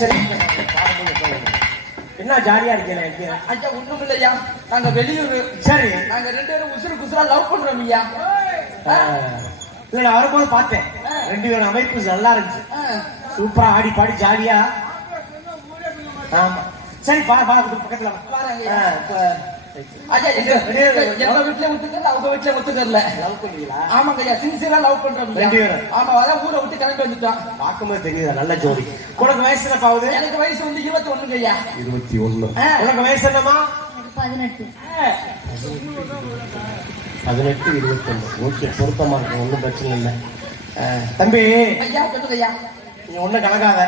சரி என்ன ஜாலியா இருக்கீங்க? ஐயா ஒண்ணும் இல்லையா, நாங்க வெளியூர். சரி, நாங்க 2 பேரும் உசுரா லவ் பண்றோம் ஐயா. இல்ல நான் வரும்போது பார்த்தேன், 2 பேரும் அமைப்பு நல்லா இருந்துச்சு, சூப்பரா ஆடி பாடி ஜாலியா. ஆமா சரி, பக்கத்துல ஐயா எங்க வீட்டுல ஒத்துக்கல, அவங்க வீட்டுல ஒத்துக்கல. லவ் பண்ணீங்களா? ஆமாங்க ஐயா, சின்சியரா லவ் பண்றோம். 2 பேரும்? ஆமா, அதான் ஊரை விட்டு கிளம்பி வந்துட்டோம். பார்க்கும்போது தெரியுதா நல்ல ஜோடி. உனக்கு வயசு என்ன பாவுது? எனக்கு வயசு வந்து 21 ஐயா. 21. உனக்கு வயசு என்னமா? 18. 18 21. ஓகே, பொருத்தமா இருக்கு, ஒன்றும் பிரச்சனை இல்லை. தம்பி ஐயா சொல்லுங்க ஐயா. நீ ஒன்னும் கணக்காத,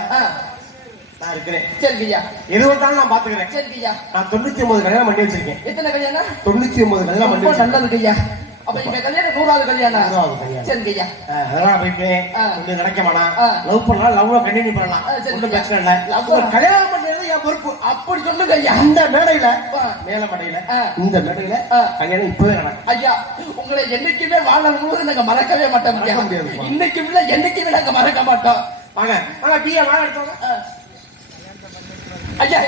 நான் இருக்கிறேன். சரிங்க ஐயா. எது வந்தாலும் நான் பாத்துக்கிறேன். சரிங்க ஐயா. நான் 99 கல்யாணம் பண்ணி வச்சிருக்கேன். எத்தனை கல்யாணம்? 99 கல்யாணம் பண்ணி வச்சிருக்கேன். நல்லதுக்கு ஐயா. அப்ப இந்த கல்யாணம் 100வது கல்யாணம். 100வது கல்யாணம். சரிங்க ஐயா. அதெல்லாம் போயிட்டு ஒண்ணு நினைக்க வேணாம். லவ் பண்ணலாம், லவ்ல கண்டினியூ பண்ணலாம், ஒன்றும் பிரச்சனை இல்லை. கல்யாணம் பண்றது என் பொறுப்பு. அப்படி சொல்லுங்க ஐயா. இந்த மேடையில, மேல மேடையில, இந்த மேடையில கல்யாணம் இப்பவே நடக்கும். ஐயா, உங்களை என்னைக்குமே வாழ்நாள் முழுவதும் நாங்க மறக்கவே மாட்டோம். இன்னைக்கும் இல்ல, என்னைக்குமே நாங்க மறக்க மாட்டோம். வாங்க வாங்க, டீயா வாங்க எடுத்தோங்க. ஐயா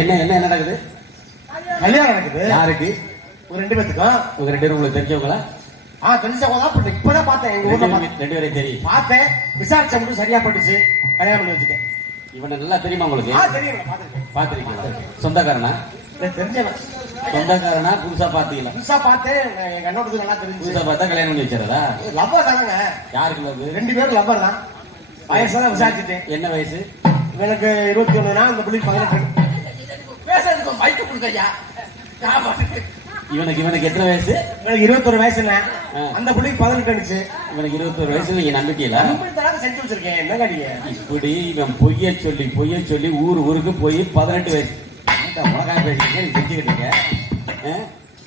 என்ன நடக்குது? கல்யாணம் நடக்குது. யாருக்கு? ஒரு 2 பேத்துக்கும். உங்க 2 பேரும் உங்களுக்கு தெரிஞ்சவங்களா? தெரிஞ்சவங்க தான். இப்பதான் பார்த்தேன், எங்க ஊர்ல 2 பேரையும் தெரியும். பார்த்தேன், விசாரிச்ச மட்டும் சரியா பட்டுச்சு, கல்யாணம் பண்ணி வச்சுட்டேன். இவனை நல்லா தெரியுமா உங்களுக்கு? தெரியும், பாத்துருக்கீங்களா? சொந்தக்காரனா? தெரிஞ்சவன். சொந்தக்காரனா? புதுசா பாத்தீங்களா? புதுசா பார்த்தேன், எங்க அண்ணோட நல்லா தெரிஞ்சு. புதுசா பார்த்தா கல்யாணம் பண்ணி வச்சிடறதா? லவ்வர் தானங்க. யாருக்கு லவ்? 2 பேரும் லவ்வர் தான். வயசுதான் விசாரிச்சுட்டேன். என்ன வயசு? எனக்கு 21. இந்த பிள்ளைக்கு 18. பேசுறதுக்கு மைக்கு கொடுங்க ஐயா. இவனுக்கு எத்தனை வயசு? எனக்கு 21 வயசு. அந்த பிள்ளைக்கு 18 இருந்துச்சு. இவனுக்கு 21 வயசு. நீங்க நம்பிட்டீங்களா? செஞ்சு வச்சிருக்கேன். என்ன காடிய இப்படி இவன் பொய்ய சொல்லி ஊருக்கு போய் 18 வயசு உலகம் பேசிட்டு நீங்க செஞ்சுக்கிட்டீங்க.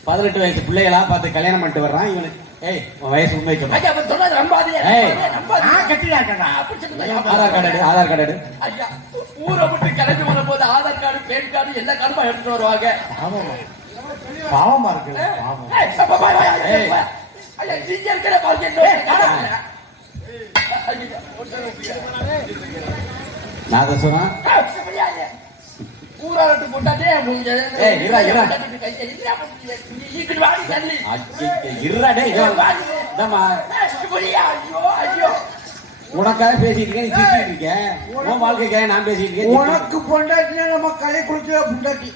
18 வயசு பிள்ளைகளா பார்த்து கல்யாணம் பண்ணிட்டு வர்றான் இவனுக்கு. ஏய், உன் வயசு உண்மை சொல்லு. ஆதார் கார்டு எடு. ஐயா, ஊரை விட்டு கிளம்பி வரும்போது ஆதார் கார்டு, பேன் கார்டு, எல்லா கார்டும் எடுத்துட்டு வருவாங்க. பாவமா இருக்கு. நாதசுரம் ஊராட்டு போட்டாலே உனக்காக பேசிட்டு இருக்கேன், நீ சிரிச்சிட்டு இருக்கேன். உன் வாழ்க்கைக்காக நான் பேசிட்டு இருக்கேன். உனக்கு பொண்டாட்டினா நம்ம கலை கொடுக்க பொண்டாட்டி.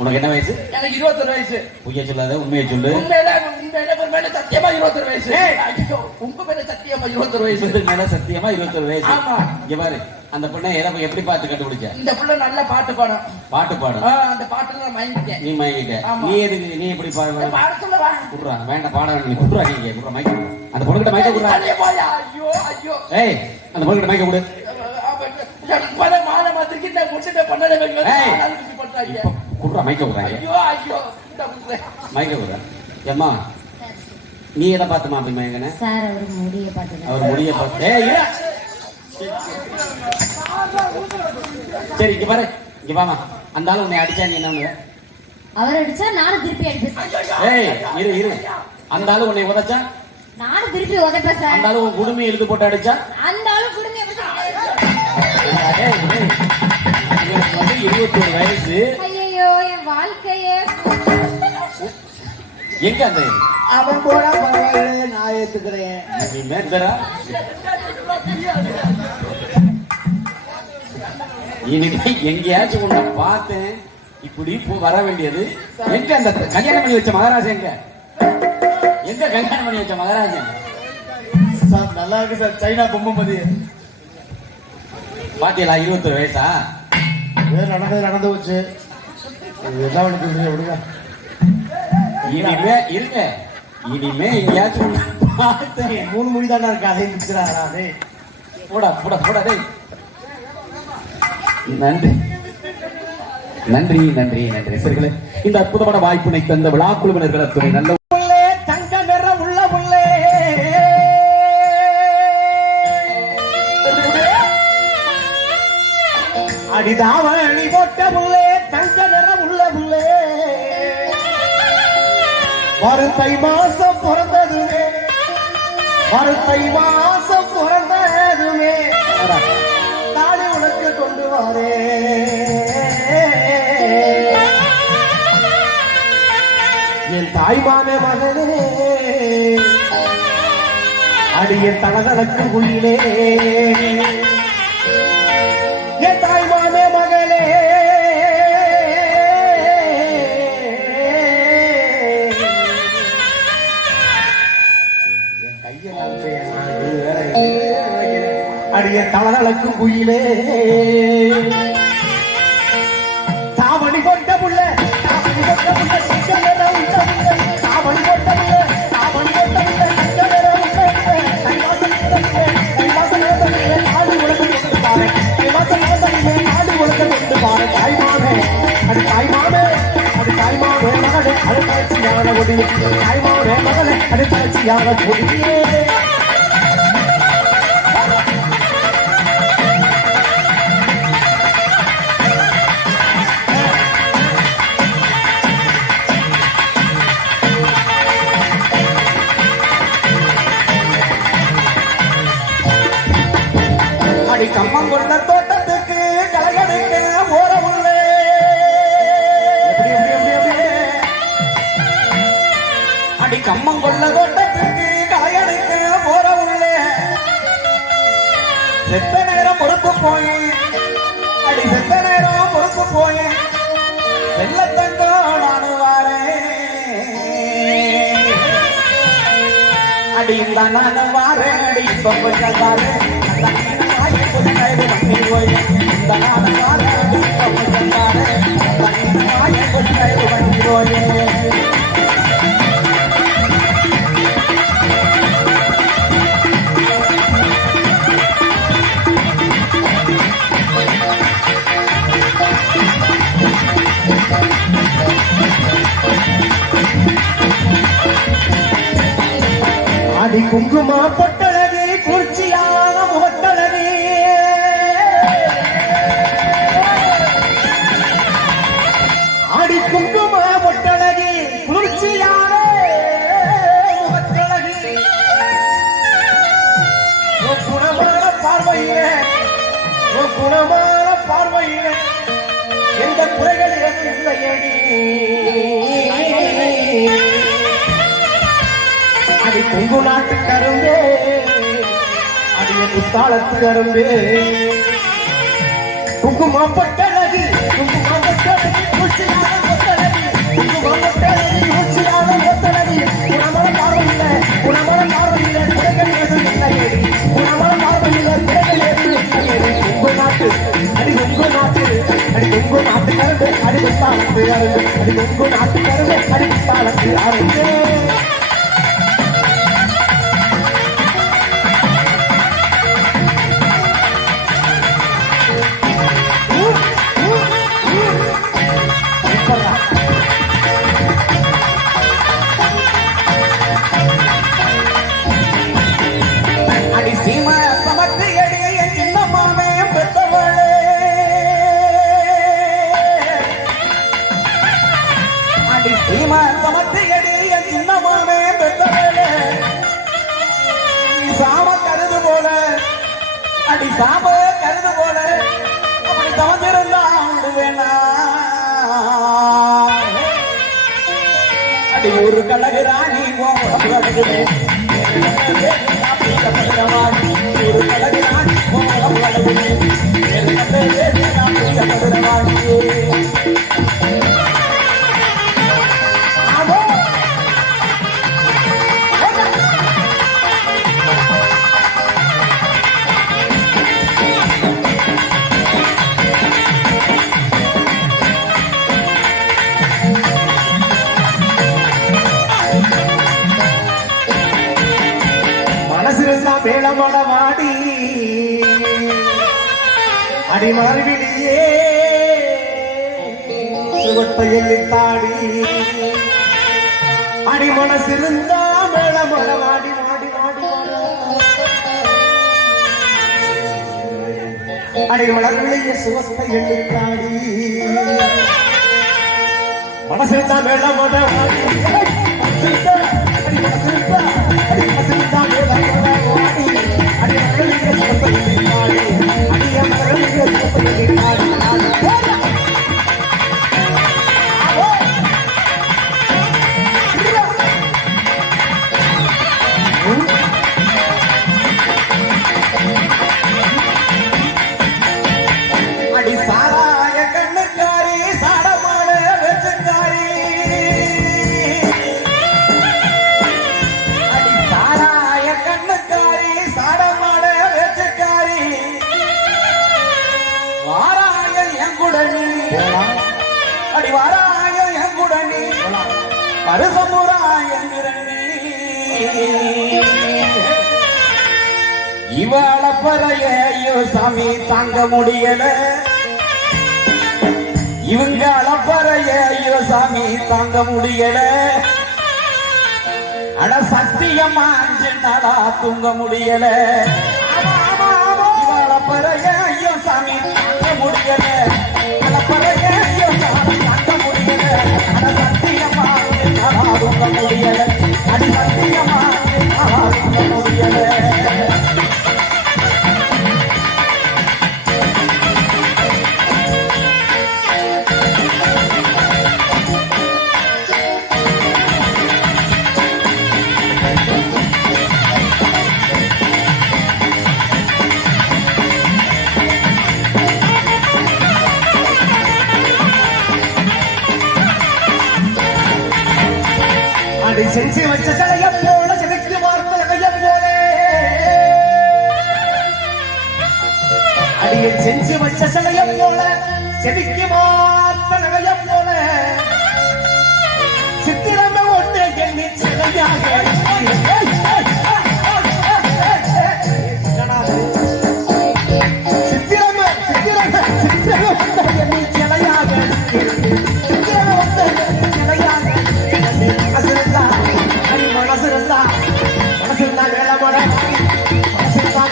உனக்கு என்ன வயசு? எனக்கு 21 வயசு. பொய்யா சொல்லாத, உண்மையை சொல்லு. மேல சத்தியமா 21 வயசு. உங்க மேல சத்தியமா 21 வயசு. மேல சத்தியமா 21 வயசு. ஆமா. இங்க பாரு, அந்த பொண்ணை எப்படி பார்த்து கண்டுபிடிச்ச? இந்த புள்ள நல்ல பாட்டு பாடும். அந்த பாட்டுல நான் மயங்கிட்டேன். நீ மயங்கிட்ட. நீ எதுக்கு? நீ எப்படி பாடுற? பாட சொல்லவா? குடுறா, வேண்டாம் பாட வேண்டாம். நீ குடுறா, நீங்க குடுறா மைக்க. அந்த பொண்ணுகிட்ட மைக்க குடுறா. ஐயோ. ஏய், அந்த பொண்ணுகிட்ட மைக்க குடு. மாலை மாத்திரிக்கு நான் முடிச்சுட்டு பண்ணல. குடுறா, மைக்க குடுறா. ஐயோ. மைக்க குடுறா. ஏம்மா, நீ எதை பார்த்துமா அப்படி மயங்கன? சார், அவர் முடிய பார்த்து. அவர் முடிய பார்த்து. ஏய், சரி, இங்க பாரு, இங்க வாமா. அந்த ஆளு உன்னை அடிச்சா நீ என்ன பண்ணுவ? அவர் அடிச்சா நானும் திருப்பி அடிப்பேன். ஏய், இரு. அந்த ஆளு உன்னை உதைச்சா நானும் திருப்பி உதைப்பேன் சார். அந்த ஆளு உன் குடுமி இழுத்து போட்டு அடிச்சா அந்த ஆளு குடுமி 21 வயசு. ஐயோ என் வாழ்க்கையே எங்க அந்த அவன் போட பரவாயில்ல, நான் ஏத்துக்கிறேன். நீ மேற்கரா இனிமே எங்கேயாச்சும் உன்னை பார்த்தேன் இப்படி வர வேண்டியது. எங்க அந்த கல்யாணம் பண்ணி வச்ச மகாராஜன் எங்க எங்க கல்யாணம் பண்ணி வச்ச மகாராஜன்? சார் நல்லா இருக்கு சார், சைனா பொம்மை மதி. பாத்தீங்களா 21 வயசா? நடந்து வச்சு என்ன விடுங்க. இனிமே இருங்க, இனிமே எங்கேயாச்சும் பார்த்தேன் 3 மொழி தானே இருக்கு, அதே மிக்சரா போடா போடா போடா டேய். நன்றி நன்றி நன்றி நன்றி சரிகளே, இந்த அற்புதமான வாய்ப்பினை தந்த விழா குழுவினர்கள் அத்துணை நல்ல உள்ளே தங்க நிறம் உள்ள உள்ளே அடிதாவணி போட்ட உள்ளே தங்க நிறம் உள்ள உள்ளே வருத்தை மாசம் பிறந்ததுமே வருத்தை மாசம் பிறந்ததுமே நாடு உனக்கு கொண்டு வரே என் தாய்மாமே மகனே அடிய தனதனக்கு குயிலே என் தாய்மாமே மகளே என் கையை அடிய தனதனக்கு குயிலே தாவணி கொண்ட புள்ள தாவணி கொண்ட புள்ள சிக்கனர உண்ட புள்ள தாவணி கொண்ட புள்ள தாவணி கொண்ட புள்ள சிக்கனர உண்ட புள்ள கைவாசம் ஏதமில்லை நாடு உலகம் கொண்டு பாரு கைவாசம் ஏதமில்லை நாடு உலகம் கொண்டு பாரு தாய்மாமே அது தாய்மாமே அது தாய்மாமே மகளே அது தளர்ச்சியான ஒடியே தாய்மாமே மகளே அது தளர்ச்சியான ஒடியே கம்மங்கொண்ட தோட்டத்துக்கு கலகடுக்க ஓர உள்ளே அடி கம்மங்கொண்ட தோட்டத்துக்கு கலகடுக்க ஓர உள்ளே செத்த நேரம் பொறுப்பு போய் அடி செத்த நேரம் பொறுப்பு போய் வெள்ளத்தங்கோ நானுவாரே அடி இந்த நான் வாரேன் அடி இப்ப கொஞ்சம் வாரேன் அடி குங்குமா பொட்டழகி குளிர்ச்சியான முகத்தழகி அடி குங்குமா பொட்டழகி குளிர்ச்சியான முகத்தழகி குணமான பார்வையிலே குணமான பார்வையிலே எந்த குறைகள் எனக்கு இல்லையடி அடி கொங்கு நாட்டு கரும்பே அடிய குத்தாளத்து அரும்பே குங்குமப்பட்டழகு குங்குமப்பட்டழகு குச்சியான கொத்தழகு குங்குமப்பட்டழகு குச்சியான கொத்தழகு குணமர பார்வையில குணமர பார்வையில குறைகள் எதுவும் இல்லையேடி குணமர பார்வையில குறைகள் எதுவும் இல்லையேடி கொங்கு நாட்டு அடி கொங்கு நாட்டு அடி கொங்கு நாட்டு கரும்பு அடி குத்தாளத்து அரும்பு அடி கொங்கு நாட்டு கரும்பு அடி குத்தாளத்து அரும்பே அடி சீமா சமத்தி அடிய சின்ன மாமே பெற்றவளே அடி சீமா சமத்தி அடிய சின்ன மாமே பெற்றவளே சாம கருது போல அடி சாம கருது போல அப்படி சமந்திருந்தா வேணா பழகுமே ஒரு பழகினான் கோலம் பழகுமே மேளமடமாடி அடிமலர்விழியே சுவட்டையிட்டாடி அடிமனசிருந்தா மேளமடமாடி மாடி மாடி அடிமலர்விழியே சுவட்டையிட்டாடி மனசிருந்தா மேளமடமாடி அடி சாராய கண்ணுக்காரி சாடமான வெச்சுக்காரி அடி சாராய கண்ணுக்காரி சாடமான வெச்சுக்காரி வாராய எங்குடனி அடி வாராய எங்குடனி பருசமுராய இவாள பறைய ஐயோ சாமி தாங்க முடியல இவங்க அளப்பறைய ஐயோ சாமி தாங்க முடியல அட சத்தியமா அஞ்சு நாளா தூங்க முடியல இவாள பறைய ஐயோ சாமி தாங்க முடியல அளப்பறைய ஐயோ சாமி தாங்க முடியல அட சத்தியமா அஞ்சு நாளா தூங்க முடியல அடி சத்தியமா அஞ்சு நாளா தூங்க முடியல செஞ்சு வச்ச தலைய போல செதுக்கு வார்த்தைய போல அடியை செஞ்சு வச்ச தலைய போல செதுக்கி வார்த்தைய போல சித்திரமே ஒன்று எண்ணி சிலையாக சித்திரமே சித்திரமே சித்திரமே ஒன்று எண்ணி சிலையாக சித்திரமே ஒன்று சிலையாக மனசிருந்தா வேளமோட மனசிருந்தா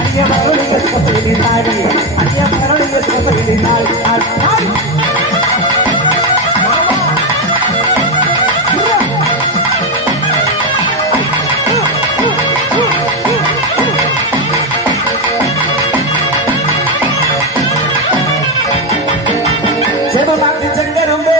அடிய மரணிய சுகப்பையினாடி அடிய மரணிய சுகப்பையினாடி செவநாட்டு செங்கரும்பே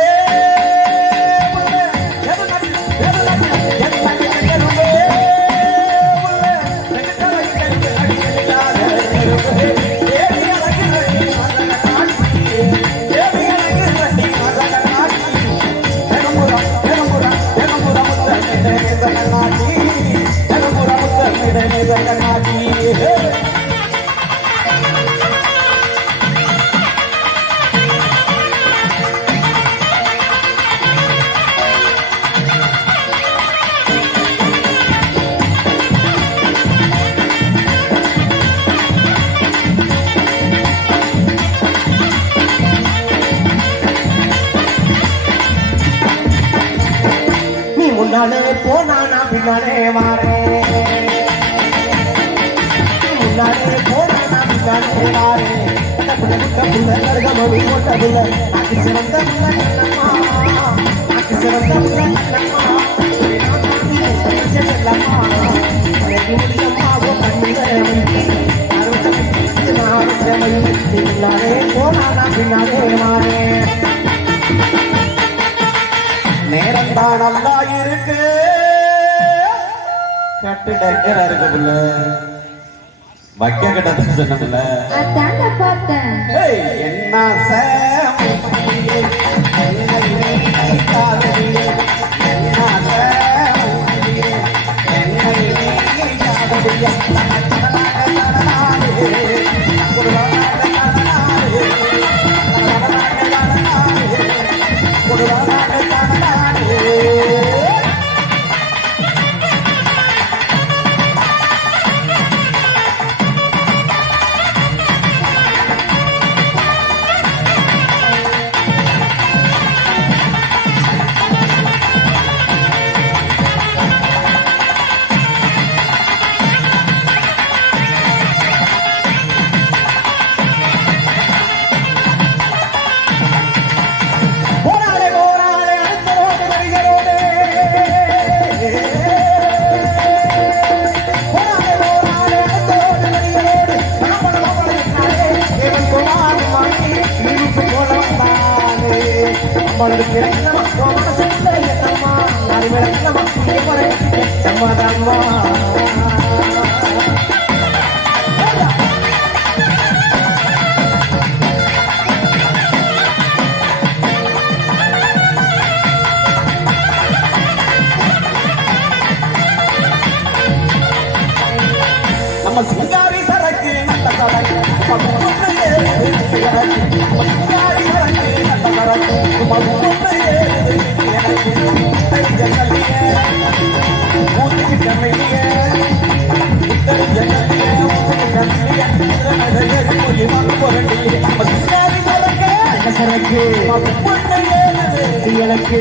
முன்னாலே போனா நான் பின்னாலே வாரேன் முன்னாலே போனா நான் பின்னாலே வாரேன் புள்ள கருகமொழி போட்ட புள்ள நாக்கு சிறந்த புள்ள கண்ணம்மா நாக்கு சிறந்த புள்ள கண்ணம்மா செல்லம்மா முடியம்மாவோ பின்னாலே போனா நான் பின்னாலே வாரேன் நேரம் தான் நல்லா இருக்கு கட்டு டக்கரா இருக்கு புள்ள. வைக்க கட்டதான் சொன்னதுல. அதான்டா பார்த்தேன். ஏய், என்ன சேமுடியே, என்னை நீ காதலியே, என்ன சேமுடியே, என்னை நீ காதலியே. போராளே போராளே அடுத்தரோடு வருகிறோடு போராளே போராளே அடுத்தரோடு வருகிறோடு நாமளே தேவன் போராடி மாட்டி இருக்கு போல வந்தானே நம்மளுக்கு நம்ம மனசு என்னம்மா நாலு வேளை நம்ம தேவரை சம்மதம்மா நம்ம சிங்காரி சரக்கு நல்ல சரக்கு நம்ம சிங்காரி சரக்கு நல்ல சரக்கு எனக்கு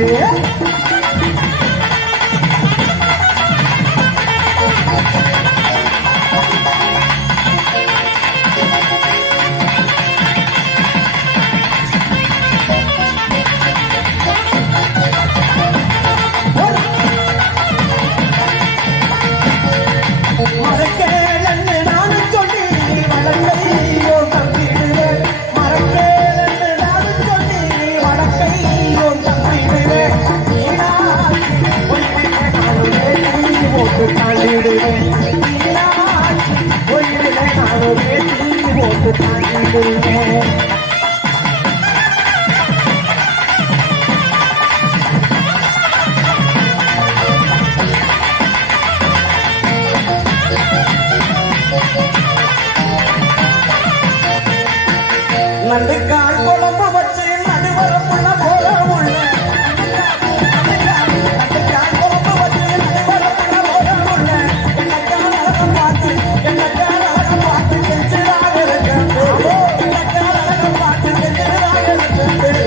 மறக்கேன்னு நானும் சொல்லி வழக்கையோ தம்பிடுவேன் மறக்கேன்னு நானும் சொல்லி வழக்கையோ தம்பிடுவேன் போட்டு தாண்டிடுவேன் போட்டு தாண்டிடுவேன் நண்டுக்கால் குழம்பு வச்சு நடுவரப்புள்ள போல உள்ள நண்டுக்கால் குழம்பு வச்சு நடுவரப்புள்ள போல உள்ள என்னக்கால் அழகம் பார்த்து செஞ்சுதாக இருக்கிறது என்னக்கால் அழகம் பார்த்து செஞ்சுதாக இருக்கிறது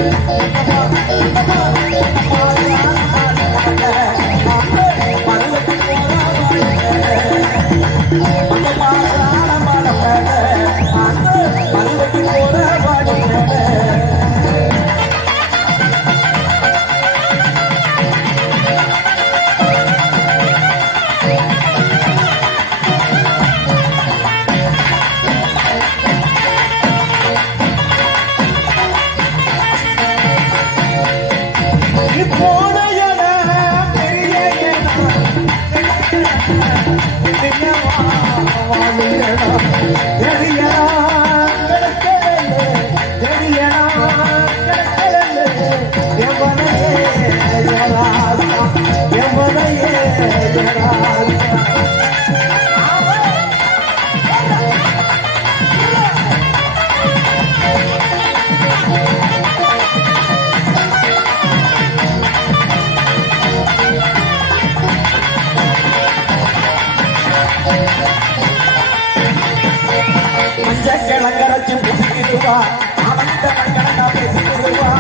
கிழங்கரைச்சு புதுக்கிடுவா அவன்கிட்ட மண்கணக்கா பேசிக்கிடுவா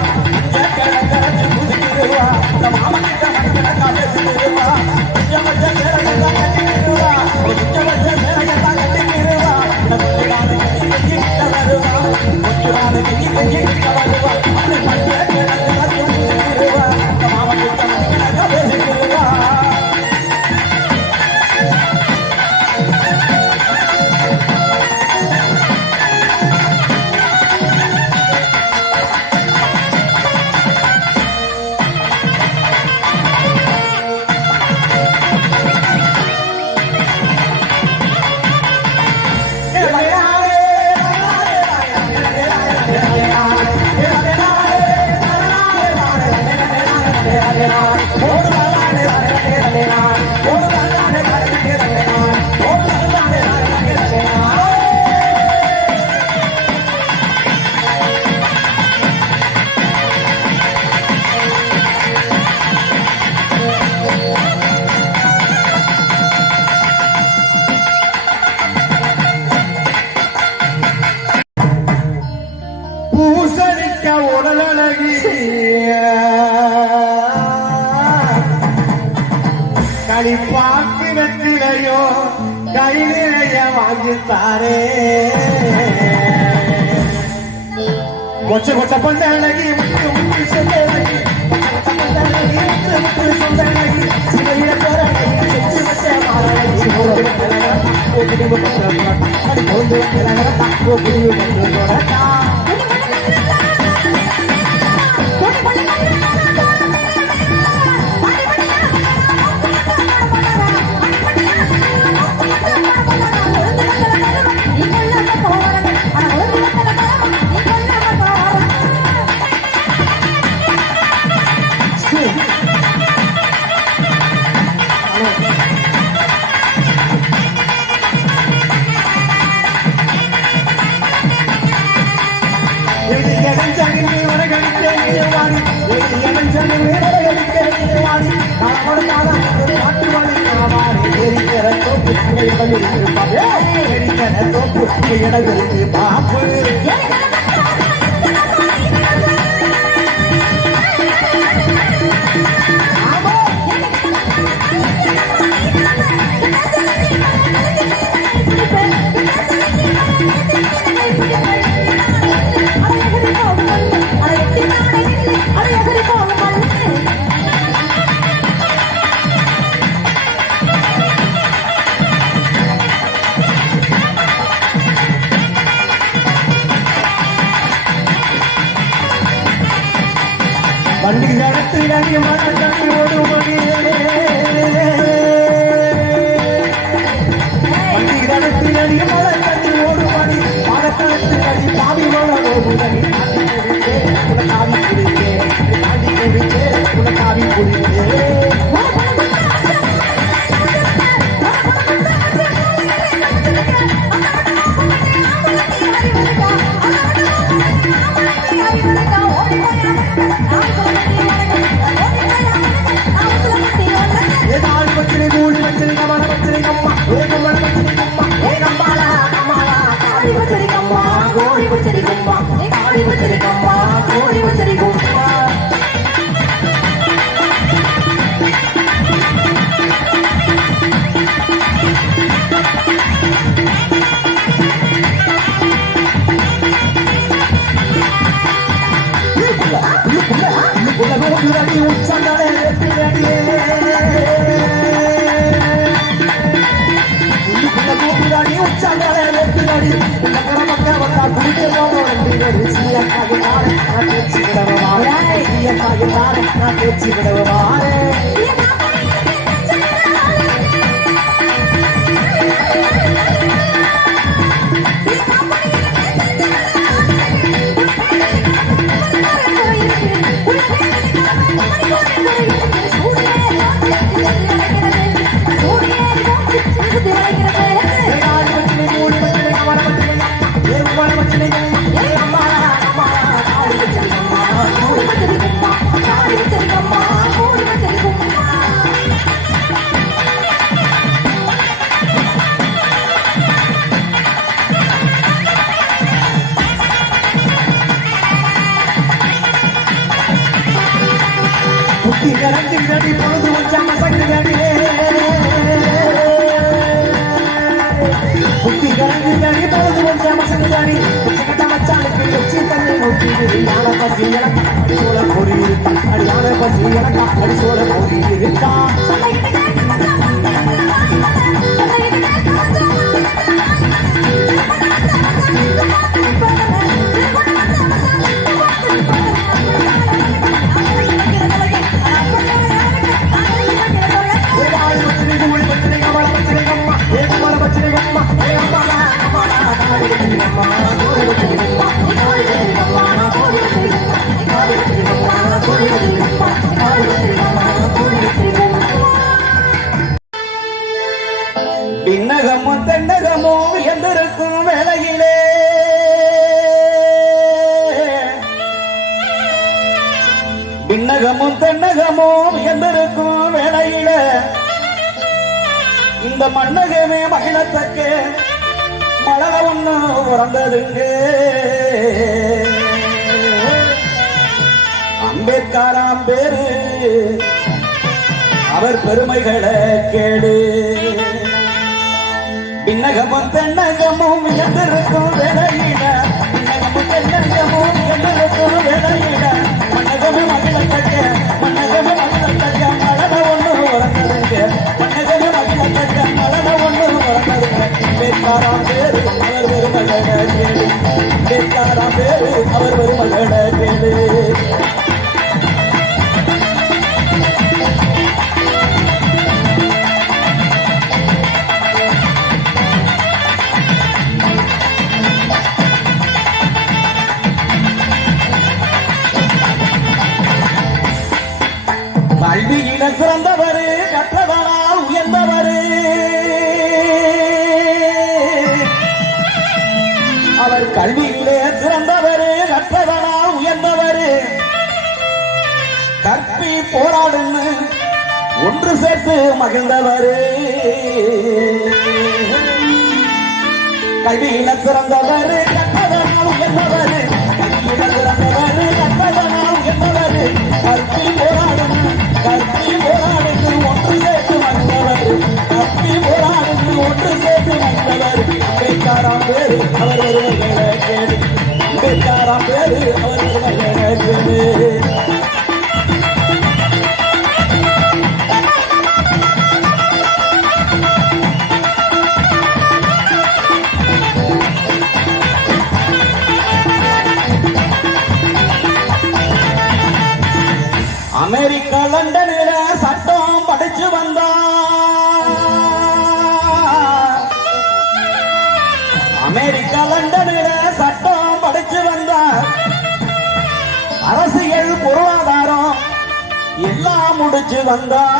கிழங்கரைச்சு புதுக்கிடுவா மாமன்கிட்ட மண்கணக்கா பேசிக்கிடுவா கொஞ்சம் கொஞ்சம் சேரையத்தான் கட்டிக்கிடுவா கொஞ்சம் கொஞ்சம் சேரையத்தான் கட்டிக்கிடுவா கிட்ட வருவா கொஞ்சம் கிட்ட வருவா அது மஞ்ச கிழங்கரைச்சு புதுக்கிடுவா மாமன்கிட்ட மண்கணக்கா பேசிக்கிடுவா களிப்பாக்கு வெற்றிலையோ கை நிறைய வாங்கித்தாரே கொச்ச கொச்ச பொண்ணழகி முத்து முத்து சொல்லழகி முத்து சொல்லழகி சிலைய போரழகி செச்சு வச்ச மாரழகி குடிவு பண்றா பாப்பு வண்டி கடத்தில் அடி மன கட்டி ஓடுமணி வண்டி கடத்தில் அடி மன கட்டி ஓடுமணி மரத்தளத்தில் அடி பாவி மன ஓடுமணி காவி குடிக்கே காவி குடிக்கே காவி குடிக்கே பொழுது கொஞ்சம் மசங்குதடியே புத்தி கலங்குதடி பொழுது கொஞ்சம் மசங்குதடி கிட்ட மச்சானுக்கு வச்சு தண்ணி ஊற்றி யானை பசி எனக்கு அடிசோல பொறி இருக்கா அடியான பசி எனக்கு அடிசோல பொறி இருக்கா பின்னகமும் தென்னகமும் என்றிருக்கும் வேளையிலே பின்னகமும் தென்னகமும் என்றிருக்கும் வேளையிலே இந்த மண்ணகமே மகிழத்தக்க மழை ஒண்ணு உறந்ததுங்க அம்பேத்கராம் பேரு அவர் பெருமைகளை கேடு. விண்ணகமும் தென்னகமும் எந்திருக்கும் வேலையிட, விண்ணகமும் தென்னகமும் எந்திருக்கும் வேலையிட, மன்னகமும் மகிழ கட்ட, மன்னகமும் மகிழ கட்ட, மலர ஒண்ணு உறந்ததுங்க, மன்னகமும் மகிழ கட்ட, மலர ஒண்ணு உறந்ததுங்க. பேச்சாராம் பேரு அவர் பெருமகள கேடு, பேச்சாராம் பேரு அவர் பெருமகள கேடு. கல்வியில சிறந்தவர், கற்றவனால் உயர்ந்தவர், அவர் கல்வியிலே சிறந்தவர், கற்றவனால் உயர்ந்தவர், கற்பி போராடுன்னு ஒன்று சேர்த்து மகிழ்ந்தவர். கல்வியில சிறந்தவர், கற்றவனால் உயர்ந்தவர், கல்வியில சிறந்தவர், கற்றவனால் உயர்ந்தவர், கற்பி போராடுன்னு ஒன்று சேர்த்து மகிழ்ந்தவர், கற்பி போராடுன்னு ஒன்று சேர்த்து மகிழ்ந்தவர். அம்பேத்கராம் பேரு அவர் ஒருவர்கள கேடு, அம்பேத்கராம் பேரு அவர் ஒருவர்கள கேடு. அமெரிக்கா லண்டனில சட்டம் படிச்சு வந்தார், அமெரிக்கா லண்டனில சட்டம் படிச்சு வந்தார், அரசியல் பொருளாதாரம் எல்லாம் முடிச்சு வந்தார்.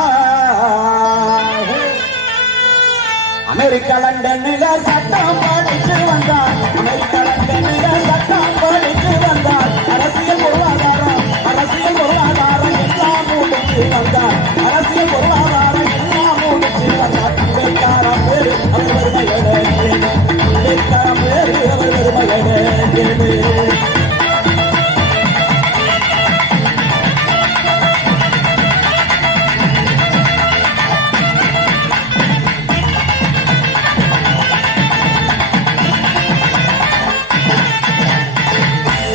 அமெரிக்கா லண்டனில சட்டம் படிச்சு வந்தார், அமெரிக்கா லண்டனில சட்டம் படிச்சு வந்தார், அரசியல் பொருளாதாரம் எல்லாம் முடிச்சு வந்தார், அரசியல் பொருளாதாரம் எல்லாம் முடிச்சு வந்தார். அம்பேத்கராம் பேரு அவர் பெருமைகள கேடு, அம்பேத்கராம் பேரு அவர் பெருமைகள கேடு.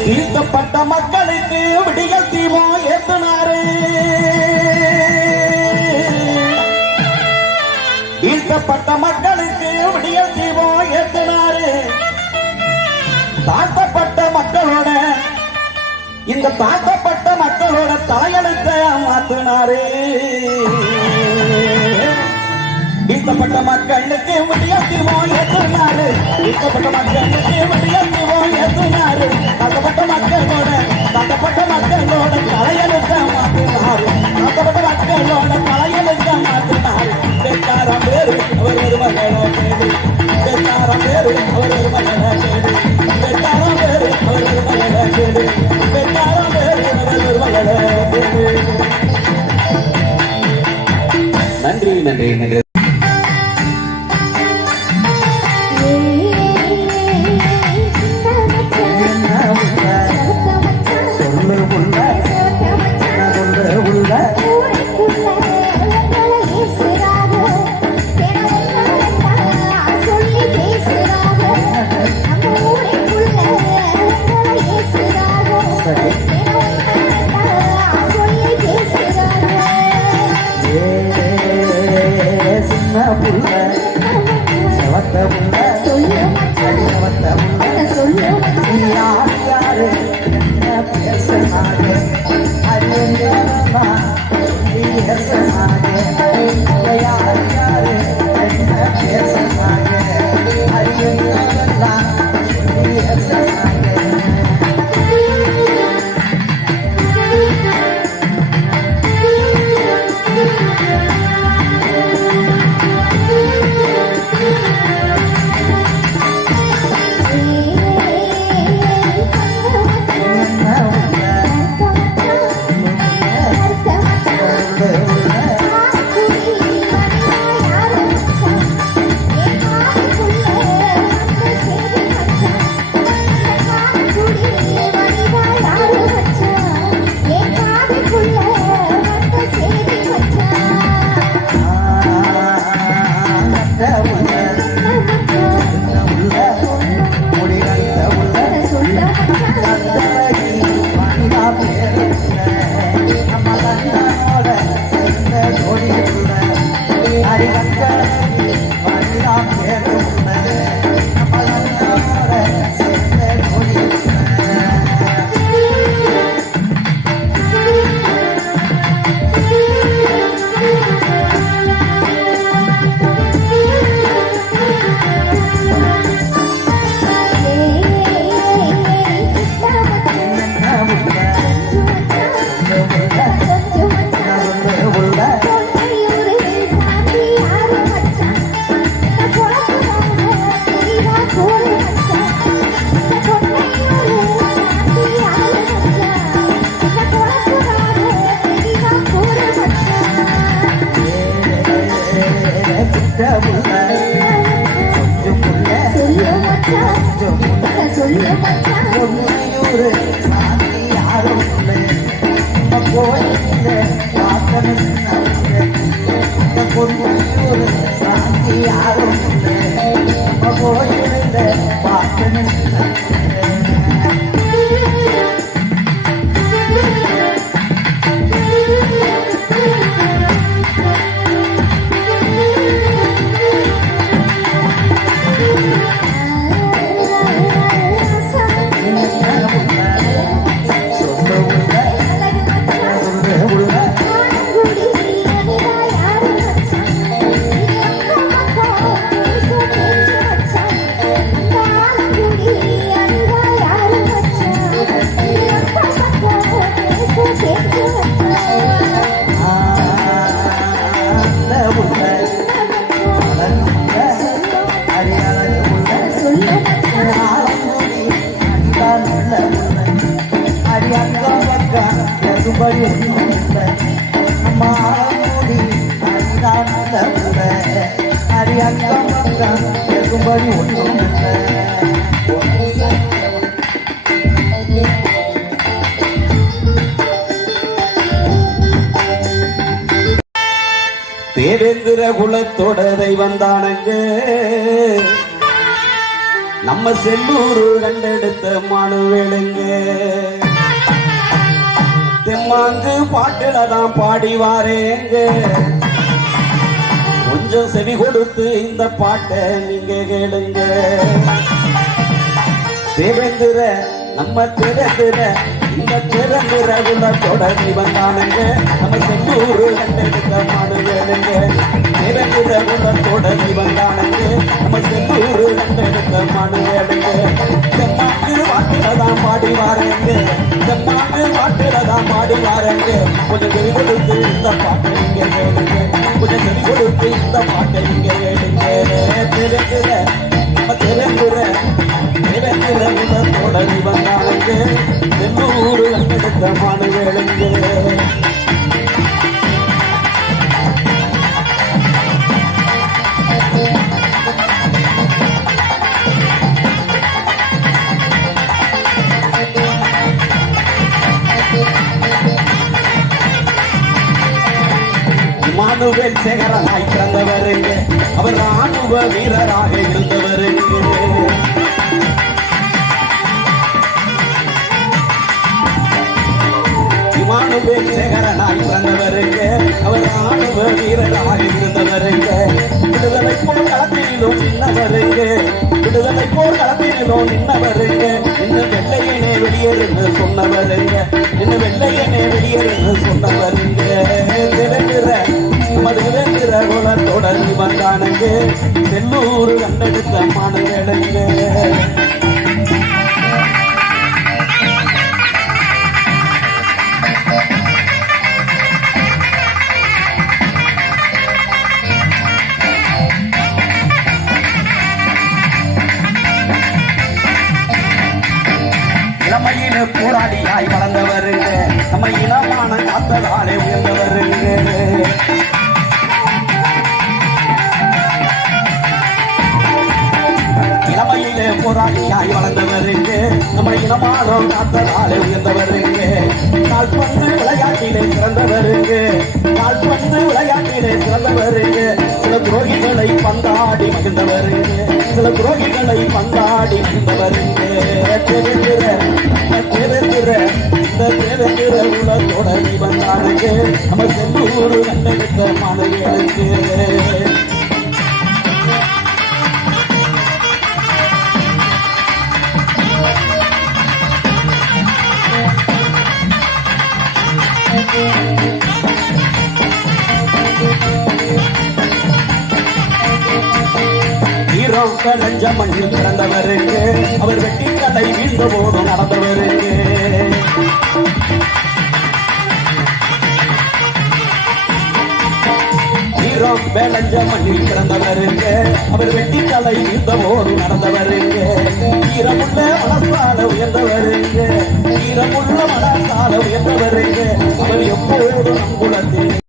வீழ்த்தப்பட்ட மக்களுக்கு விடியல் தீபம் ஏற்றினாரு, வீழ்த்தப்பட்ட மக்களுக்கு விடியல் தீபம் ஏற்றினாரு. தாழ்த்தப்பட்ட மக்களோட, இந்த தாழ்த்தப்பட்ட மக்களோட தலையெழுத்தை மாற்றினாரு. வீழ்த்தப்பட்ட மக்களுக்கு விடியல் தீபம் ஏற்றினாரு, வீழ்த்தப்பட்ட மக்களுக்கு விடியல் தீபம் ஏற்றினாரு. தாழ்த்தப்பட்ட மக்களோட தலையெழுத்த மாற்றினாரு, தாழ்த்தப்பட்ட மக்களோட தலையெழுத்த மாற்றினாரு. அம்பேத்கராம் பேரு அவர் பெருமகள கேடு, அம்பேத்கராம் பேரு அவர் பெருமகள கேடு, அம்பேத்கராம் பேரு அவர் பெருமகள கேடு, அம்பேத்கராம் பேரு அவர் பெருமகள கேடு. நன்றி நன்றி நன்றி. கட்ட உள்ள சின்ன உள்ள முடி கட்ட உள்ள கந்தழகி மணிலா பேரு நம்ம கண்ணனோட இந்த ஜோடி உள்ள ஹரி கந்தழகி மணிலா பேரு நம்ம கண்ணனோட இந்த ஜோடி உள்ள தேவேந்திர குலத்தோட தெய்வம் தானங்க நம்ம செல்லூர் கண்டெடுத்த மனுவேளுங்க தெம்மாங்கு பாட்டுல தான் பாடி வாரேங்க கொஞ்சம் செவி கொடுத்து இந்த பாட்டை நீங்க கேளுங்க தேவேந்திர நம்ம தேவேந்திர இந்த தேவேந்திர குலத்தோட தெய்வம் தானங்க நம்ம செல்லூர் கண்டெடுத்த மனுவேளுங்க தேவேந்திர குலத்தோட தெய்வம் தானங்க நம்ம செல்லூர் கண்டெடுத்த மனுவேளுங்க தெம்மாங்கு பாட்டுல தான் பாடி வாரேங்க தெம்மாங்கு பாட்டுல தான் பாடி வாரேங்க கொஞ்சம் செவி கொடுத்து இந்த பாட்டை நீங்க கேளுங்க கொஞ்சம் செவி கொடுத்து இந்த பாட்டை நீங்க கேளுங்க தேவேந்திர நம்ம தேவேந்திர தேவேந்திர குலத்தோட தெய்வம் தானங்க செல்லூர் கண்டெடுத்த மனுவேளுங்க இமானுவேல் சேகரனாய் பிறந்தவருங்க அவர் ராணுவ வீரராக இருந்தவருங்க இமானுவேல் சேகரனாய் பிறந்தவருங்க அவர் ராணுவ வீரராக இருந்தவருங்க விடுதலை போர் களத்தினிலும் நின்னவருங்க விடுதலை போர் களத்தினிலும் நின்னவருங்க இன்னும் வெள்ளையனே வெளியேறுன்னு சொன்னவருங்க இன்னும் வெள்ளையனே வெளியேறுன்னு சொன்னவருங்க நமது வேந்திர குலத்தோட வந்தானுங்க செல்லூர் கண்டெடுத்த மானுவேளுங்க இளமையில போராளியாய் வளர்ந்தவருங்க நம்ம இனமான காத்ததாலே உயர்ந்தவருங்க இளமையிலே போராளியாய் வளர்ந்தவருங்க நம்ம இனமானம் காத்ததாலே உயர்ந்தவருங்க கால்பந்து விளையாட்டிலே சிறந்தவருங்க கால்பந்து விளையாட்டிலே சிறந்தவருங்க சில துரோகிகளை பந்தாடி இருந்தவருங்க சில துரோகிகளை பந்தாடி இருந்தவருங்க தேவத்திர உலகோட நீ வந்தாருங்க நம்ம செல்லூர் கண்டெடுத்த மாணவிகளுக்கு வீரம் கலஞ்ச மண்ணில் பிறந்தவருக்கு அவர் வெட்டி கடை வீழ்ந்த போதும் நடந்தவருக்கு வீரம் விளைஞ்ச மண்ணில் பிறந்தவருக்கு அவர் வெட்டி தலை வீழ்ந்த போது நடந்தவருக்கு வீரமுள்ள மனசால உயர்ந்தவருக்கு வீரமுள்ள மனசால உயர்ந்தவருக்கு அவர் எப்போதும் நம்புலத்தில்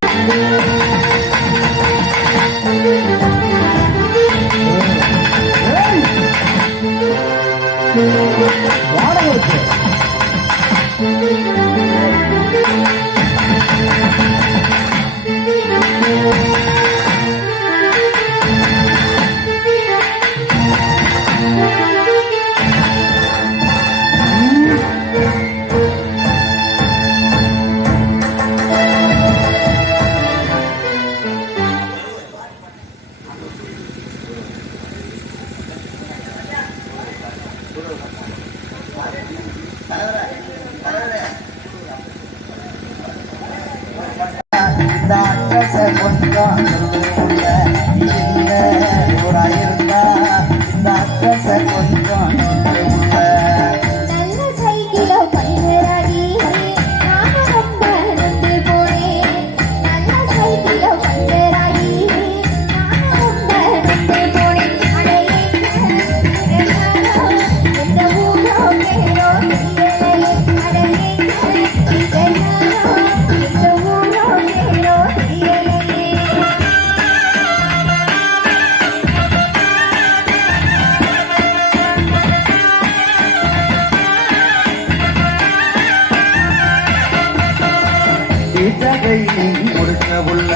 முடிக்க உள்ள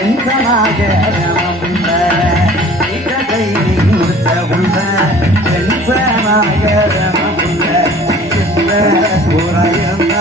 எந்த நாகரமுள்ள இதை முடிக்க உள்ள எந்த நாகரமுள்ள இந்த குறையந்தா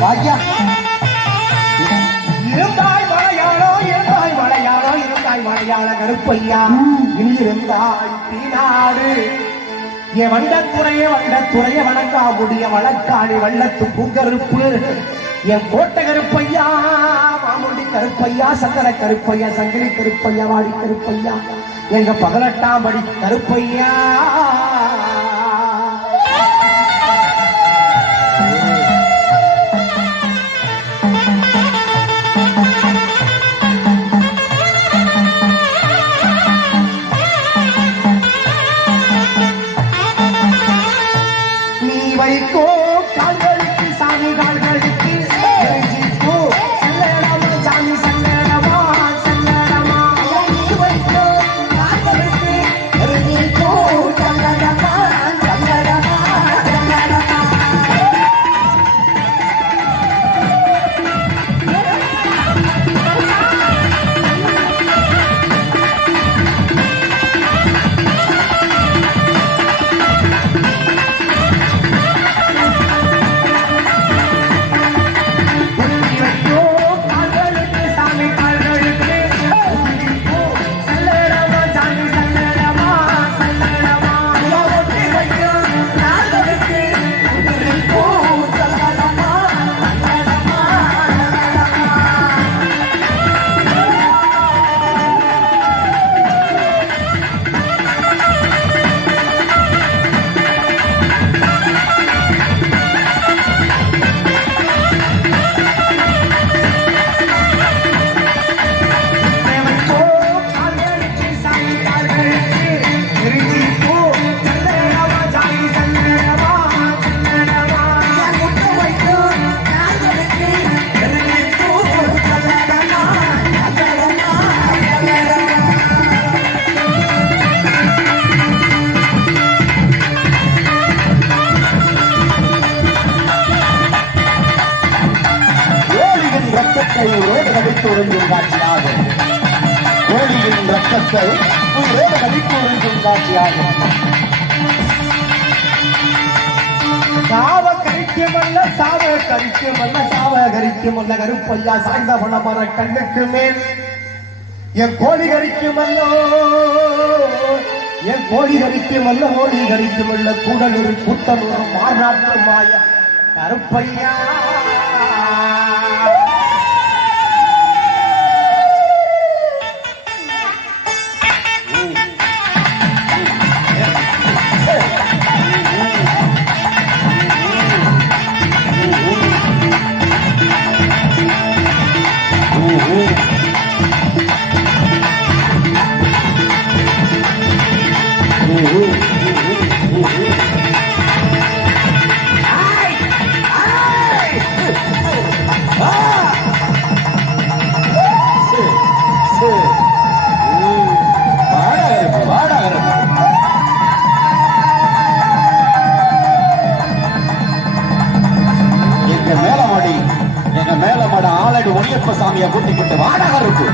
வாய்யா இருந்தாய் மலையாளோ இருந்தாய் மலையாளோ இருந்தாய் மலையாளோ மலையாள கருப்பையா இங்கிருந்தாய் தீநாடு என் வண்டத்துறைய வணங்கா முடிய வழக்காடி வள்ளத்து பூங்கருப்பு என் கோட்டை கருப்பையா மாமுண்டி கருப்பையா சங்கர கருப்பையா சங்கிலி கருப்பையா வாடி கருப்பையா எங்க 18ஆம் படி கருப்பையா நீ வைக்கோ கால்களுக்கு சாமி கால்களுக்கு சாமி சல்லடமா சல்லடமா நீ வைக்கோ கால்களுக்கு சல்லடமா சல்லடமா சல்லடமா கோழியின் ரத்தத்தை உயிரோடு கடிப்போரின் காட்சியாகும் சாவகரிக்குமல்ல கருப்பையா சாய்ந்த பணமர கண்ணுக்கு மேல் என் கோழி கரிக்குமல்லோ என் கோழி கரிக்குமல்ல ஓடி கரிக்குமல்ல கூடலூர் கூட்டலூர் மாநாட்டு மாய கருப்பையா ஆலடி ஒளியப்ப சாமியை கூட்டிக்கிட்டு வாடகை இருக்கு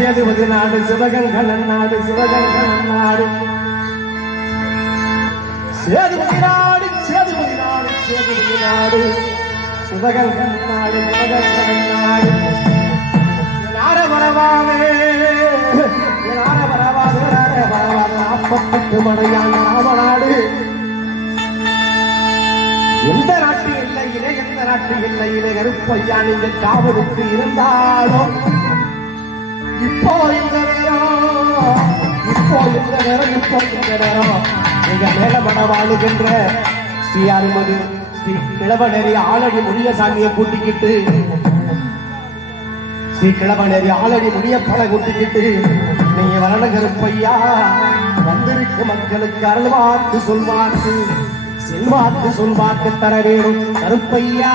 சேதுபதி நாடு சிவகங்கன் நாடு சிவகங்கன் நாடு சேதுபதி நாடு சேதுபதி நாடு சேதுபதி நாடு சிவகங்கன் நாடு சிவகங்கன் நாடு வரவாவே வரவாது 48 மடையான ராமநாடு எந்த நாட்டு எல்லையிலே எந்த நாட்டு எல்லையிலே கருப்பையா நீங்கள் காவலுக்கு இருந்தாலும் இப்போ இந்த நேரம் நீங்க மேலமட வாழுகின்ற ஸ்ரீ அருமது ஸ்ரீ கிழவனேரி ஆலடி முனியசாமியை கூட்டிக்கிட்டு ஸ்ரீ கிழவனேரி ஆலடி முனியப்பட கூட்டிக்கிட்டு நீங்க வரல கருப்பையா வந்திருக்கு மக்களுக்கு அருள்வாக்கு சொல்வாக்கு செல்வாக்கு சொல்வாக்கு தர வேணும் கருப்பையா